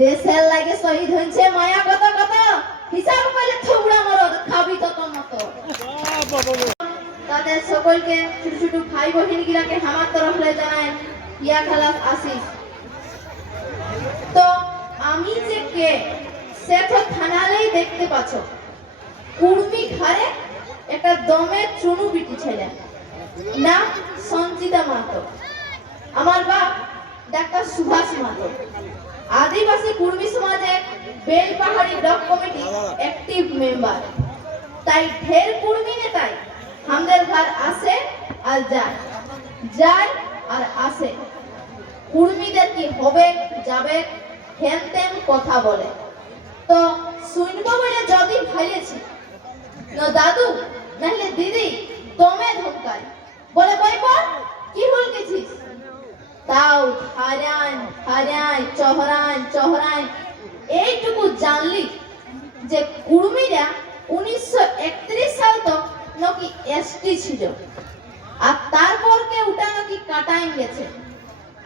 দেশের লাগে শহীদ হয়েছে মায়া কত কত? হিসাব করলে থুবড়া মরদ খাবি তত মতো। তাদের সকলকে ছোট ছোট ভাই বহিন গিলাকে আমার তরফ থেকে জানাই, ইয়া খালাস আসিস তো আমি যে কে সে তো থানালেই দেখতে পাচ্ছ। কুর্মি ঘরে একটা দমে চুনু বিটি ছেলে। নাম সঞ্চিতা মাহাতো। আমার বাপ ডাক্তার সুভাষ মাহাতো। আদিবাসী কুর্মী সমাজের বেল পাহাড়ি ব্লক কমিটি অ্যাক্টিভ মেম্বার তাই ঢের কুর্মী নেতাই আমাদের ঘর আসে আর যায়। যায় আর আসে কুর্মীদের কি হবে, যাবে হেন তেন কথা বলে। তো শুনব বলে যদি ভাইলেছি না দাদু, নাহলে দিদি তোমে ধমকাই বলে বই কি ভুল গেছিস? তাও হারান হারান, চহরান চহরান। এইটুকু জানলি যে কুর্মীরা উনিশশো একত্রিশ সাল তো নাকি এসটি ছিল। আর তারপর কে উঠা নাকি কাটাই গেছে।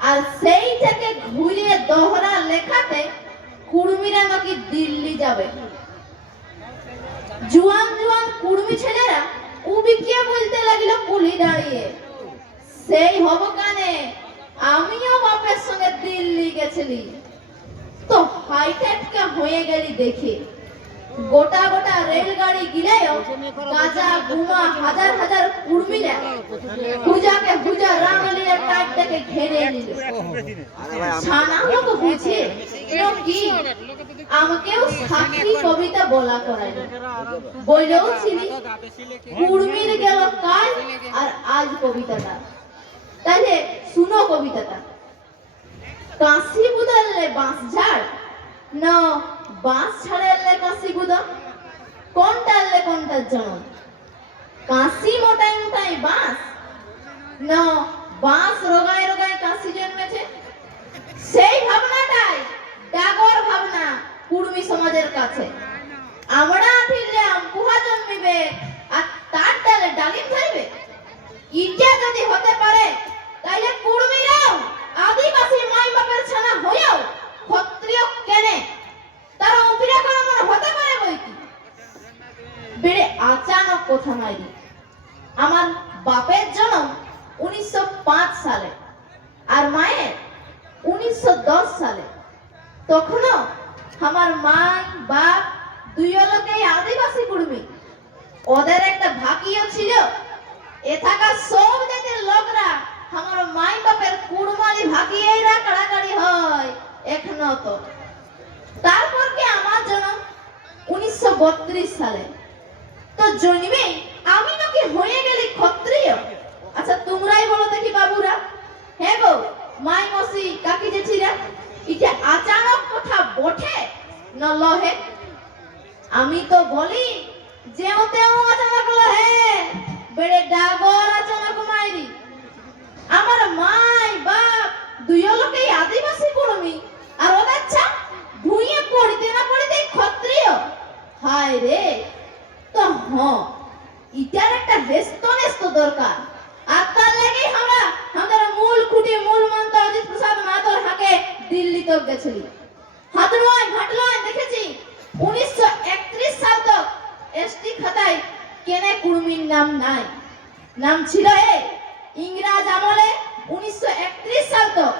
আর সেই থেকে ঘুরিয়ে দোহরা লেখাতে কুর্মীরা নাকি দিল্লি যাবে। জুয়ান জুয়ান কুর্মী ছেলেরা উবিকিয়ে বলতে লাগিল কুলি দাঁড়িয়ে। সেই হব কানে আমিও বাপের সঙ্গে দিল্লি গেছিলি। তো হাইটেকটা হয়ে গেলি দেখে। গোটা গোটা রেলগাড়ি গিলেও গাজা গুমা হাজার হাজার কুর্মীরা পূজাকে পূজা রামলীলা টাইপটাকে ঘেরে নিল। ছানা মতো বুঝে? এও কি? আমাকেও সাক্ষী কবিতা বলা করাইল বইলেও ছিলি কুর্মীর গেল কাল আর আজ কবিতাটা। শুনো কবিতাটা। কাশি বুদালে বাঁশ ঝাড়? না, বাঁশ ছাড়ালে কাশি বুদা। কোনটা আনলে কোনটার জন কাশি মোটাই মোটাই বাঁশ? না, বাঁশ রোগায় রোগায় কাশি জন্মেছে সেই ভাবনাটাই ডাগর ভাবনা কুর্মী সমাজের কাছে আমরা ফিরলে আমপুহা জন্মিবে আর তার ডালে ডালিম ধরবে ইটা যদি হতে পারে তাইলে কুর্মীরাও আদিবাসী মাই বাপের ছানা হয়েও ক্ষত্রিয় কেনে তারা উপরে কোনো মনে হতে পারে বই কি বেড়ে আচানক কথা মাইরি আমার বাপের জন্ম উনিশশো সালে আর মায়ের উনিশশো সালে তখনও আমার মা বাপ, দুই লোকেই আদিবাসী কুর্মী। ওদের একটা ভাকিও ছিল। এ থাকা সব জাতির লোকরা আমার মাই বাপের কুড়মালি ভাগিয়েই রা কাড়াকাড়ি হয় এখনও তো। তারপর কি আমার জন্ম? উনিশশো সালে। তো জন্মে আমি নাকি হয়ে গেলি ক্ষত্রিয়? আচ্ছা তোমরাই বলো দেখি বাবুরা। হ্যাঁ গো মাই মসি কাকি জেঠিরা। এটা আচানক কথা বটে ন লহে? আমি তো বলি, যেও তেও আচানক লহে। বেড়ে ডাগর আচানক মাইরি। আমার মাই বাপ দুই লোকেই আদিবাসী কর্মী আর ওদের ছা ভুঁইয়ে পড়িতে না পড়িতে ক্ষত্রিয়। হায় রে! তো হ, ইটার একটা হেস্ত নেস্ত দরকার। আর তার লাগেই আমরা, আমাদের মূল খুঁটি, মূল মন্ত্র, অজিত প্রসাদ মাতর হাকে দিল্লি তো গেছিলি। হাতলয় ঘাটলয় দেখেছি। উনিশশো একত্রিশ সাল তক এসটি খাতায় কেনে কুর্মীর নাম নাই। নাম ছিল এ, ইংরাজ আমলে উনিশশো একত্রিশ সাল তক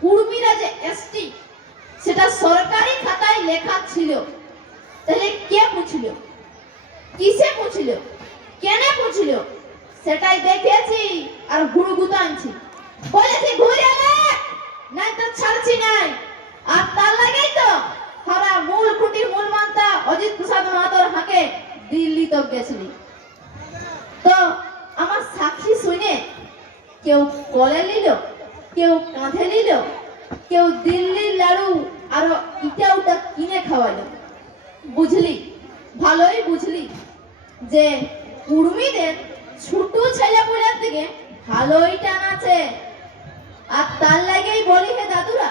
কুর্মীরা যে এসটি সেটা সরকারি খাতায় লেখা ছিল। তাহলে কে পুছিল? কিসে পুছিল? কেনে পুছিল? সেটাই দেখেছি আর গুড়গুতো আনছি। বলেছি, ঘুরে নাই তো ছাড়ছি নাই। আর তার লাগেই তো হারা মূল খুঁটি মূল মান্তা অজিত প্রসাদ মাহাতোর হাকে দিল্লি তো গেছিলি। তো আমার সাক্ষী শুনে কেউ কলে নিল, কেউ কাঁধে নিল, কেউ দিল্লির লাড়ু আরও ইটা উটা কিনে খাওয়ালো বুঝলি, ভালোই বুঝলি যে কুর্মীদের ছোট ছেলেপুলের দিকে ভালোই টান আছে। আর তার লাগেই বলি হে দাদুরা,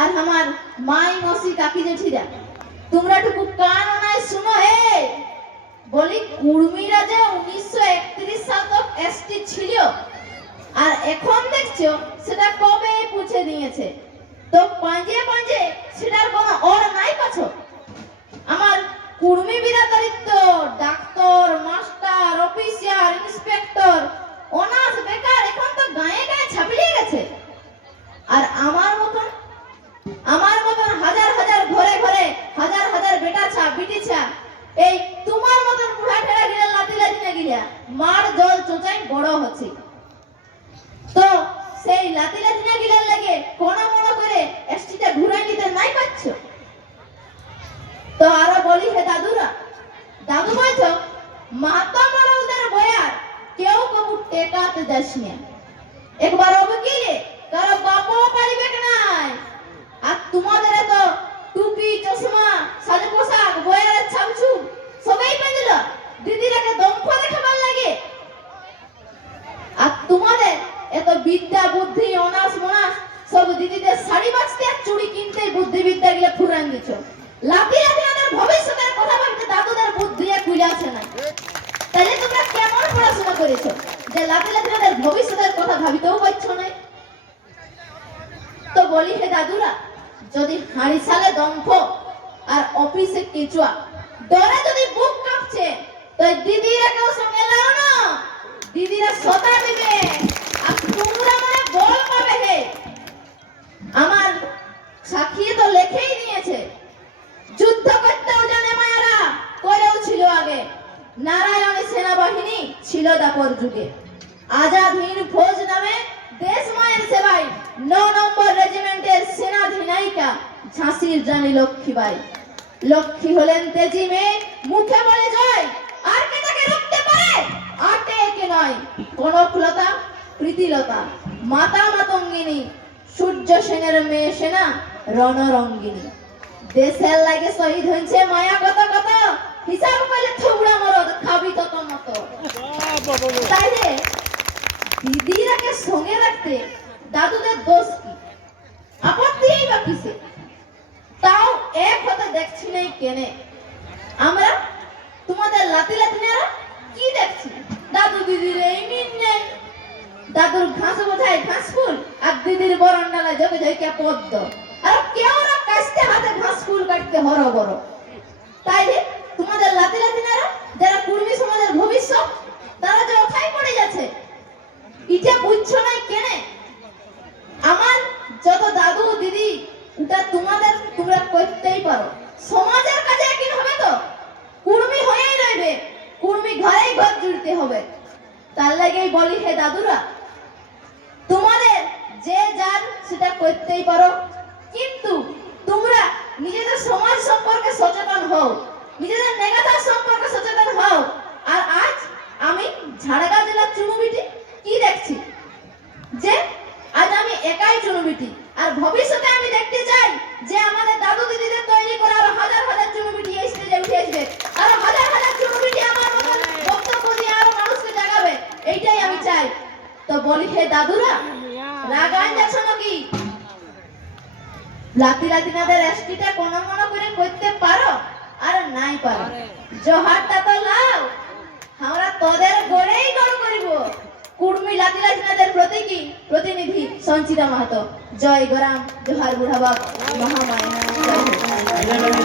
আর আমার মাই মসি কাকি জেঠিরা, তোমরা টুকু কান নাই শুনো হে। বলি কুর্মীরা যে উনিশশো একত্রিশ সাল তক এসটি ছিল, আর এখন দেখছ সেটা কবে পুছে দিয়েছে। তো পাঁজে পাঁজে সেটার কোনো অর নাই পাছ। আমার Kurmi বিরাদারিত্ব doctor, master, officer, inspector honours বেকার এখন তো গায়ে গায়ে ছাপলিয়ে গেছে। আর আমার মতন হাজার হাজার ঘরে ঘরে হাজার হাজার বেটা ছা বিটি ছা এই তোমার মতন বুড়া ঠেড়া গিলা লাতি লাতি না গিলা মার জল চোচাই বড় হচ্ছে তো সেই লাতি লাতি না গিলার লাগে কোন মন করে এসটিটা ঘুরাই নিতে নাই পাচ্ছ তো আরও বলি হে দাদুরা দাদু বলছো মাতা বড়দের বয়ার কেউ কবু টেকাতে যাস না একবার অবকিলে কারও বাপও পারিবে নাই আর তোমাদের এত টুপি চশমা সাজে পোশাক বয়ারের ছামছু সবাই পেঁদিল দিদিরাকে দম্ভ দেখাবার লাগে আর তোমাদের এত বিদ্যা বুদ্ধি অনাস মনাস সব দিদিদের শাড়ি বাঁচতে আর চুড়ি কিনতে বুদ্ধি বিদ্যা গিয়ে ফুরান দিছ লাতি লাতি আমাদের ভবিষ্যতের কথা ভাবতে দাদুদের বুদ্ধি আর কুইলা আছে না তাহলে তোমরা কেমন পড়াশোনা করেছ যে লাতি লাতি আমাদের ভবিষ্যতের কথা ভাবিতেও পারছ না। তো বলি হে দাদুরা, যদি হাঁড়ি সালে দম্ভ আর অফিসে কেচুয়া ডরে যদি বুক কাঁপছে, তো দিদিরা কেউ সঙ্গে লাও না। দিদিরা সদা দিবে। আর তোমরা মানে বল পাবে হে। আমার সাক্ষী তো লেখেই নিয়েছে, যুদ্ধ করতেও জানে মায়েরা, করেও ছিল আগে। নারায়ণী সেনাবাহিনী ছিল দাপর যুগে। আজাদ হিন্দ ফৌজ নামে দেশ মায়ের সেবায় ন নম্বর রেজিমেন্টের সেনাধিনায়িকা ঝাঁসির রানী লক্ষ্মীবাই লক্ষ্মী হলেন তেজি মেয়ে মুখে বলে জয় আর কে তাকে রুখতে পারে? আটে একে নয়? কনকলতা প্রীতিলতা মাতা মাতঙ্গিনী সূর্য সেনের মেয়ে সেনা রণরঙ্গিনী। দেশের লাগে শহীদ হয়েছে মায়া কত কত হিসাব করলে থুবড়া মরদ খাবি তত মতো। দিদিরাকে রাখতে দাদুদের দোষ কি? আপত্তি এই বা কিসে তাও এক হতে দেখছি নাই কেনে। আমরা তোমাদের লাতি লাতিনারা কি দেখছি? দাদু দিদির এই দাদুর ঘাস বোঝায় ঘাস ফুল, আর দিদির বরণ ডালায় জগে জয়কে পদ্ম। আর কেউ না কাস্তে হাতে ঘাস ফুল কাটতে হর বড় তাইলে তোমাদের লাতি লাতিনারা, যারা কুর্মী সমাজের ভবিষ্যৎ, তারা যে ওঠাই পড়ে যাচ্ছে ইটা বুঝছ নাই কেনে? আমার যত দাদু, দিদি, ওটা তোমাদের, তোমরা করতেই পারো। সমাজের কাজে একদিন হবে তো? কুর্মী হয়েই রইবে। কুর্মী ঘরেই ঘর জুড়তে হবে। তার লাগেই বলি হে দাদুরা, তোমাদের যে যার সেটা করতেই পারো। কিন্তু তোমরা নিজেদের সমাজ সম্পর্কে সচেতন হও নিজেদের নেগাদার সম্পর্কে সচেতন হও আর আজ আমি ঝাড়গ্রাম জেলার চুনুবিটি কি দেখছি যে আজ আমি একাই চুনুবিটি আর ভবিষ্যতে আমি দেখতে চাই যে আমাদের দাদু দিদিদের তৈরি করা আরও হাজার হাজার চুনুবিটি এই স্টেজে উঠে আসবে আরও হাজার হাজার চুনুবিটি আমার মতন বক্তব্য দিয়ে আরও মানুষকে জাগাবে এইটাই আমি চাই তো বলি হে দাদুরা রাগান যাচ্ছ নাকি লাতি লাতিনাদের এসটিটা কোন মনে করে করতে পারো? আর নাই পারো। জহারটা তো লাও। আমরা তোদের গড়েই গড় করিব। কুর্মি লাতি লাতিনাদের প্রতীকী প্রতিনিধি সঞ্চিতা মাহাতো। জয় গরাম জোহার বুড়াবাব মহামায়া।